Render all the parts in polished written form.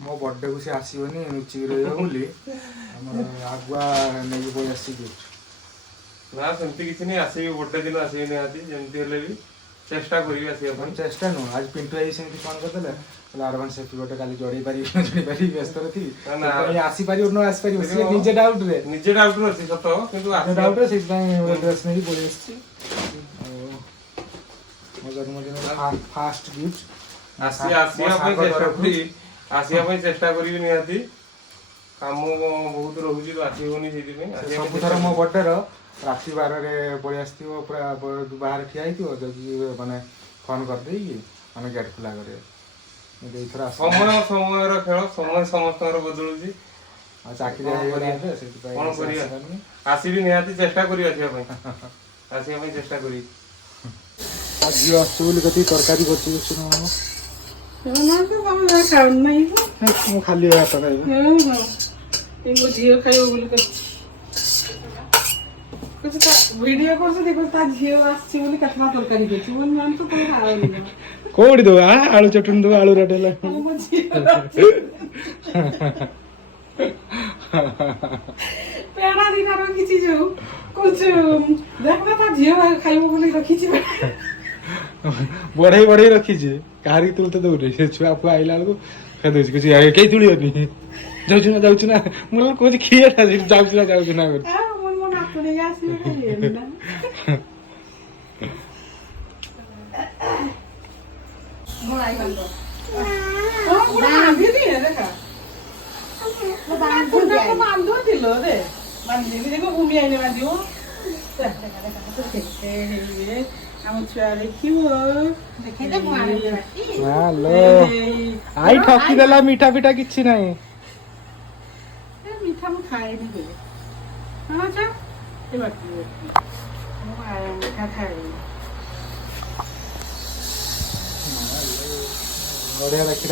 मो बर्थडे को सी आसबनी लुचिक रही आगुआ नहीं पलि आसी गिफ्ट ना सेमती किसी नहीं आसबी बर्थडे दिन आसबी निहाती जमती हेले भी चेष्टा करी आसबा चेष्टा नुह आज पिंटू आई सेमती फोन करदेले आडभांस हैप्पी बर्थडे काली जोड़े पारि जोड़ी पारि व्यस्त रही आसी पारि न आसी पारि से निजे डाउट रे अछि सत किंतु डाउट रे सेट ड्रेस नहीं पलि आसी मो जन्मदिन फास्ट गिफ्ट आसिया चेष्टा करी निहाती काम बहुत रोचे तो आसबनी से सब थर मो बर्थडे राति 12 पलि आस पूरा बाहर ठिया माने फोन करदे माने गेट खुला करे समय समय खेल समय समस्त बदलू चाकरी आसबी निहाती चेष्टा करी आसिया चेष्टा करी झील आसती तरकारी कर खाली हाथ झील खाइब वीडियो कर झील आसना तरकारी कर कौड़ी दो आलू चटनी दो आलू रेट पेड़ा दिन रखी जो कुछ देखना था झील खाइब रखी बढ़ई बढ़ई रखी कहारी तुलते दौरे से छुआ फुआ आइला बेलू खाई कई तुड़ी जाऊँ ना मुझे कौन किए जाऊँ ना घूमी आईने बांधियो हम छुआ आई ठकी देला मीठा पीठा किछि नहीं मीठा मु खाए नहीं हाँ अच्छा ये बात मीठा खाए बढ़िया रखी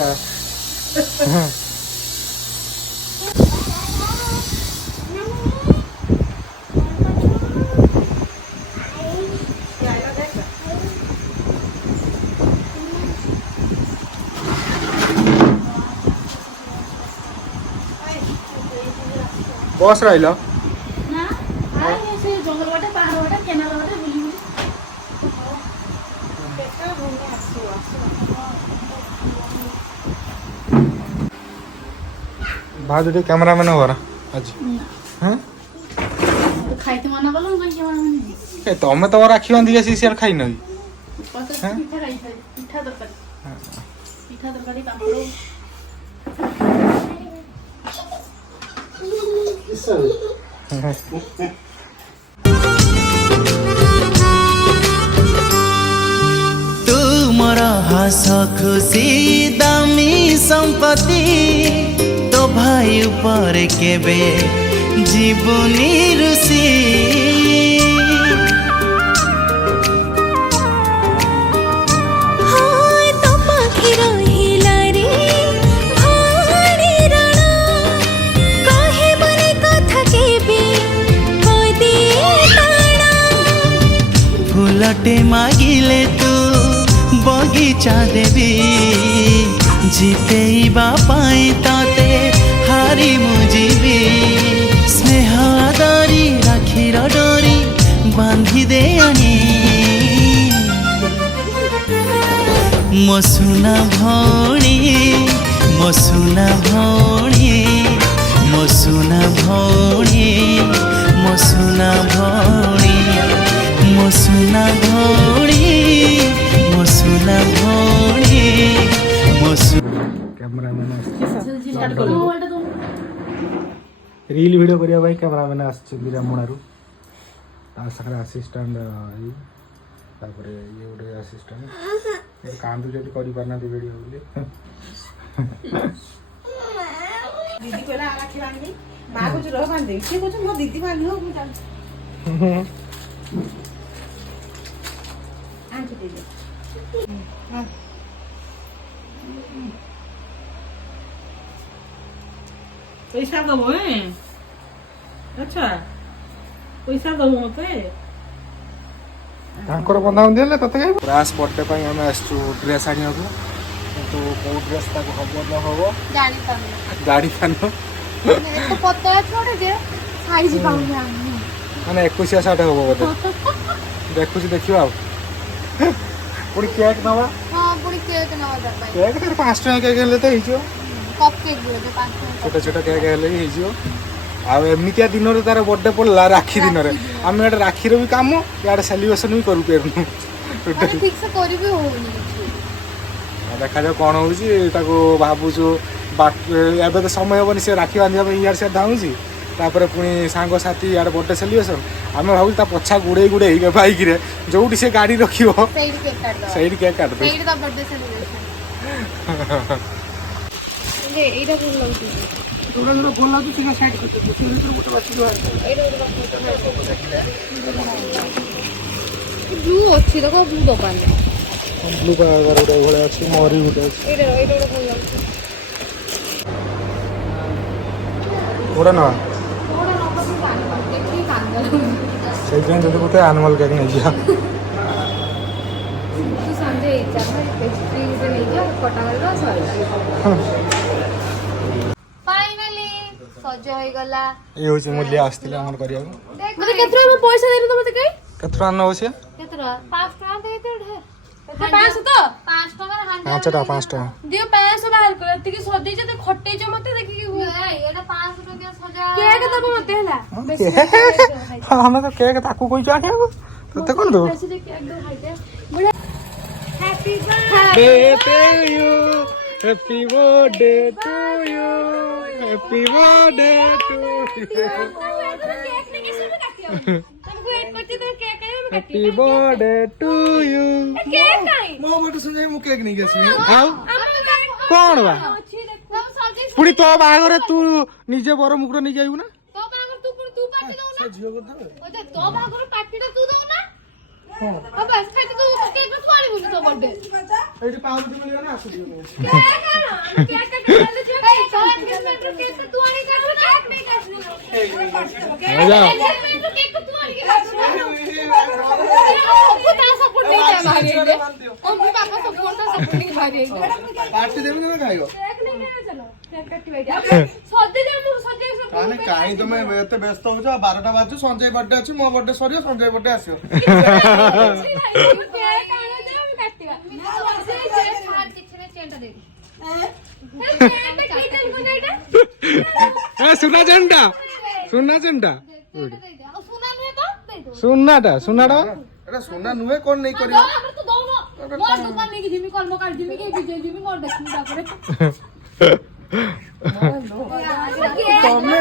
बस रही जंगल बाटे पहाड़ बाटे केनाल बाटे बुली भाज कैमरामैन हो रहा आज हैं खाइते मना कलो कोई कैमरामैन तमें तो राखी बांधी आसी सियार खाई नहीं पिठा खाई पिठा तरकारी पापड़ तुमर हस खुशी दामी संपत्ति तो भाई पर केबे जीवनी रुसी फूलटे मागिले तू बगीचा देवी जितेबा पाई ताते हारी मुजीबी स्नेह आदरी राखीर डोरी बांधी दे आनी मो सुना भौणी मो सुना भौणी मो सुना भौणी मो सुना भौणी मो सुना भौणी मो सुना भौणी मो कैमरामैन रील वीडियो करिया भाई कैमरामैन आछिरा मुणारू ता सारा असिस्टेंट तापर ये गोटे असिस्टेंट कांदू जब करि पारना वीडियो बोली दीदी कहला राखी बांधी मां को रह बांधी से कुछ मो दीदी बांधी हो मुझा आंटी दीदी हां पैसा दबो है अच्छा पैसा दबो मते तांकर बंधा बंधी हेले तते ब्रास बर्थडे पई हम आसु ड्रेस आनिया को तो କୋଉ ଡ୍ରେସ୍ ତାକୁ ହବ ନ ହବ ଜାଣିପାରୁନି ଜାଣିପାରୁନ ଏତେ ପତଳା ଛୁଆଟେ ଯେ ସାଇଜ ପାଉନି ଆମେ ମାନେ 21 60 ହବ ବୋଧେ ଦେଖୁଛି ଦେଖିବା ଆଉ ପୁଣି କେକ୍ ନବା ହଁ ପୁଣି କେକ୍ ନେବା ଦରକାର କେକ୍ ତାର 5 ଟଙ୍କା କେକ୍ ହେଲେ ତ ହେଇଯିବ କପ୍ କେକ୍ ବି ଏବେ 5 ଟଙ୍କା ଛୋଟ ଛୋଟ କେକ୍ ହେଲେ ବି ହେଇଯିବ ଆଉ ଏମିତିଆ ଦିନରେ ତାର ବର୍ଥଡେ ପଡ଼ିଲା ରାକ୍ଷୀ ଦିନରେ ଆମେ ଏଇଟା ରାକ୍ଷୀର ବି କାମ ଇଆଡ଼େ ସେଲିବ୍ରେସନ୍ ବି କରିପାରୁନୁ ମାନେ ଠିକ ସେ କରିବି ହଉନି କିଛି ଦେଖାଯାଉ କ'ଣ ହେଉଛି ତାକୁ ଭାବୁଛୁ ଏବେ ତ ସମୟ ହେବନି ସେ ରାକ୍ଷୀ ବାନ୍ଧିବା ପାଇଁ ଇଆଡ଼େ ସିଆଡ଼େ ଧାଉଁଛି ତାପରେ ପୁଣି ସାଙ୍ଗସାଥି ଇଆଡ଼େ ବର୍ଥଡେ ସେଲିବ୍ରେସନ୍ ଆମେ ଭାବୁଛୁ ତା ପଛା ଗୁଡ଼େଇ ବାଇକ୍ରେ ଯୋଉଠି ସେ ଗାଡ଼ି ରଖିବ ସେଇଠି କେକ୍ କାଟିଦବା ସେଇଠି କେକ୍ କାଟିଦେବୁ ସେଇଠି ତା ବର୍ଥଡେ ସେଲିବ୍ରେସନ ଏଇଟା ଭଲ ଲାଗୁଛି ଯୋଉଟା ଯୋଉଟା ଭଲ ଲାଗୁଛି ସେଇଟା ସାଇଡ୍ କରିଦେବୁ ସେ ଭିତରୁ ଗୋଟେ ବାଛିକି ବାହାର ବ୍ଲୁ ଅଛି ଦେଖ ବ୍ଲୁ ଦୋକାନରେ ବ୍ଲୁ କଲର୍ ଗୋଟେ ଭଳିଆ ଅଛି ମରି ଗୋଟେ ଅଛି ଏଇଟା ଗୋଟେ ଭଲ ଲାଗୁଛି ଗୋଟେ ନବା କୋଉଟା ନବା ମୁଁ ଜାଣିପାରୁନି ଦେଖିକି କାନ୍ଦ ଲାଗୁଛି ସେଇଥିପାଇଁ ଯଦି ଗୋଟେ ଆନିମଲ୍ କେକ୍ ନେଇଯିବା ତୁ ସନ୍ଧ୍ୟା ହେଇଯା ପେଷ୍ଟ୍ରି ଗୋଟେ ନେଇଯା କଟା କରିବା ସରିଲା ଫାଇନାଲି ସଜ ହେଇଗଲା ଇଏ ହେଉଛି ମୂଲ୍ୟ ଆସିଥିଲେ ଆମର କରିବାକୁ ମତେ କେତେ ଟଙ୍କା ପଇସା ଦେଇନୁ ତ ମତେ କାଇଁ କେତେ ଟଙ୍କା ନେବ ସିଏ କେତେ ଟଙ୍କା 5 ଟଙ୍କା ଦେଇତେ ଢେ 500 ତ 5 ଟଙ୍କା 5 ଟଙ୍କା 5 ଟଙ୍କା ଦିଅ 500 ବାହାର କର ଏତିକି ସଜେଇଛ ତ ଖଟେଇଛ ମତେ ଦେଖିକି ଏଇଟା 500 ଟଙ୍କା ସଜା କେକ୍ ଦବ ମତେ ହେଲା ଆମେ ତ କେକ୍ ତାକୁ କହିଛୁ ଆଣିବାକୁ ତତେ କ'ଣ ଦେବୁ ବେଶୀ କେକ୍ ଦବ ଖାଇତେ happy Happy birthday to you. Happy birthday to you. Happy birthday to you. ମୋ ଗୋଟେ ଶୁଣେ ମୁଁ କେକ୍ ନେଇକି ଆସିବି ଆଉ କ'ଣ ବା ପୁଣି ତୋ ବାହାଘରେ ତୁ ନିଜେ ବର ମୁକୁଟ ନେଇକି ଆସିବୁ ନା ତୋ ବାହାଘର ତୁ ପାର୍ଟି ଦଉନା ଝିଅ କରିଦେବେ ତୋ ବାହାଘର ପାର୍ଟିଟା ତୁ ଦଉନା ବାବା ଖାଇତେ ତୁ କେକ୍ ତୁ ଆଣିବୁନି ତୋ ବର୍ଥଡେ ଏଇଠି ପାଉରୁଟି ମିଳିବ ନା ଆସୁଛି କେକ୍ ତୁ ଆଣି କାଟୁ ନା କେକ୍ ଆସିନି କେକ୍ ତୁ ଆଣି ତା ସପୋର୍ଟ ନେଇ ଯା ବାହାରି ଓ ମୋ ବାପା ସପୋର୍ଟ ତା ସପୋର୍ଟ ନେଇ ବାହାରି ପାର୍ଟି ଦେବି ନା ଖାଇବ କେକ୍ ନେଇକି ଚାଲ କେକ୍ କାଟିବା ସଜେଇ ମୁଁ ସଜେଇ ତାହେଲେ କାହିଁ ତମେ ଏତେ ବ୍ୟସ୍ତ ହଉଛ 12ଟା ବାଜୁ ସଞ୍ଜୟ ବର୍ଥଡେ ଅଛି ମୋ ବର୍ଥଡେ ସରିବ ସଞ୍ଜୟ ବର୍ଥଡେ ଆସିବ ସୁନା ଚେଣ୍ଟା ସୁନା ଚେଣ୍ଟା ସୁନାଟା ସୁନାଟା ଏଟା ସୁନା ନୁହେଁ କଣ ନେଇ କରିବ ତମେ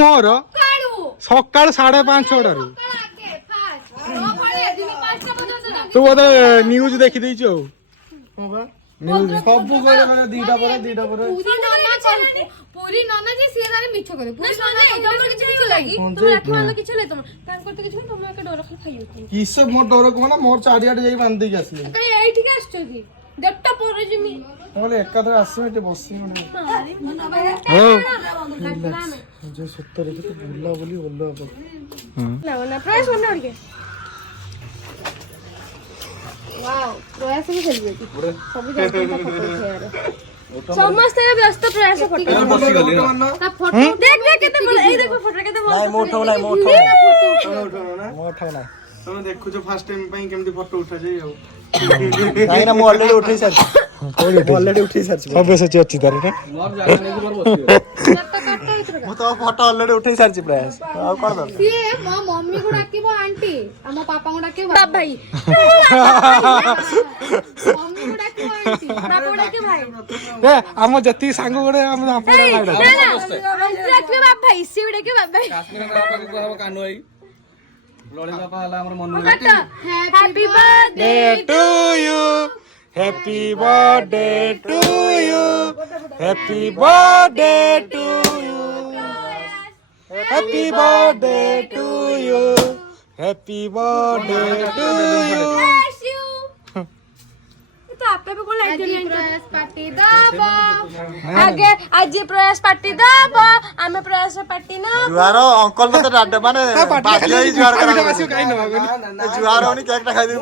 ମୋର ସକାଳ 5:30 ତୁ ବୋଧେ ନ୍ୟୁଜ ଦେଖିଦେଇଛୁ ଆଉ ସବୁ ବେଳେ ଦିଟା ପରେ ପୁରୀ ନନା ଯେ ସିଏ ତାରେ ମିଛ କରେ ପୁରୀ ନନା ତମର କିଛି ଲାଗି ତମର ରାକ୍ଷୀ ବାନ୍ଧ କିଛି ଲାଗି ତମର ତାଙ୍କର ତ କିଛି ତମେ ଏକା ଡର ଖାଇ ଖାଇବ କିସ ମୋ ଡର କଣ ମୋର ଚାରିଆଡେ ଯାଇ ବାନ୍ଧି ଦେଇକି ଆସିଲି କାଇଁ ଏଇଠିକି ଆସିଛନ୍ତି ଦେବଟା ପରେ ଜିମି ନହେଲେ ଏକାଥରେ ଆସିବ ଏଠି ବସିବି ଯେ ସତରେ କେତେ ବୁଲା ବୋଲି ଭଲ ହବ ନା ପ୍ରାୟ ଶୁଣ ଟିକେ ୱାଓ ପ୍ରୟାସ ବି ସେଲିବ୍ରିଟି ସବୁ ଜାଣିଛନ୍ତି ଫଟୋ ଉଠେଇବାରେ ସମସ୍ତେ ବ୍ୟସ୍ତ ପ୍ରୟାସ ଫଟୋ ତା ଫଟୋ ଦେख କେତେ ଭଲ ଏଇ ଦେଖ ଫଟୋ କେତେ ଭଲ ନାଇଁ ମୋ ଉଠାଉ ନାହିଁ ତମେ ଦେଖୁଛ ଫାର୍ଷ୍ଟ ଟାଇମ୍ ପାଇଁ କେମିତି ଫଟୋ ଉଠାଯାଏ ଆଉ କାହିଁକି ନା ମୁଁ ଅଲରେଡି ଉଠେଇ ସାରିଛି ସବ୍ୟସାଚୀ ଅଛି ତାର ମୁଁ ତ ଫଟୋ ଅଲରେଡି ଉଠେଇ ସାରିଛି ପ୍ରୟାସ ଆଉ କ'ଣ ଦରକାର ସିଏ ମୋ ମମ୍ମି କୁ ଡାକିବ ଆଣ୍ଟି ଆଉ ମୋ ପାପାଙ୍କୁ ଡାକିବ ବାବା ଭାଇ ମମ୍ମି କୁ ଡାକିବ ଆଣ୍ଟି ବାବା ଡାକିବ ଭାଇ ଏ ଆମ ଯେତିକି ସାଙ୍ଗ ଗୋଟେ ଆମେ ଡାକିବ ବାବା ଭାଇ ସିଏ ବି ଡାକିବ ବାବା ଭାଇ Happy birthday to you. Happy birthday to you. Happy birthday to you. Happy birthday to you. Happy birthday to you. bless you. तो आप ଆପେ ଆପେ କଣ ଲାଇଟ୍ ପ୍ରୟାସ ପାର୍ଟି ଦବ ଆଗେ ଆଜି ପ୍ରୟାସ ପାର୍ଟି ଦବ ଆମେ ପ୍ରୟାସ ପାର୍ଟି ନା ଜୁଆର ଅଙ୍କଲ ମତେ ମାନେ ବାଧ୍ୟ ହେଇ ଜୁଆର କରା କାଇଁ ନବା ଜୁଆର ହଉନି କେକ୍ ଟା ଖାଇଦେବି